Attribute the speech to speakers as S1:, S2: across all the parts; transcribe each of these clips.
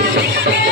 S1: yeah, yeah.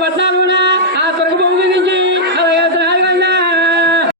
S1: అందుకు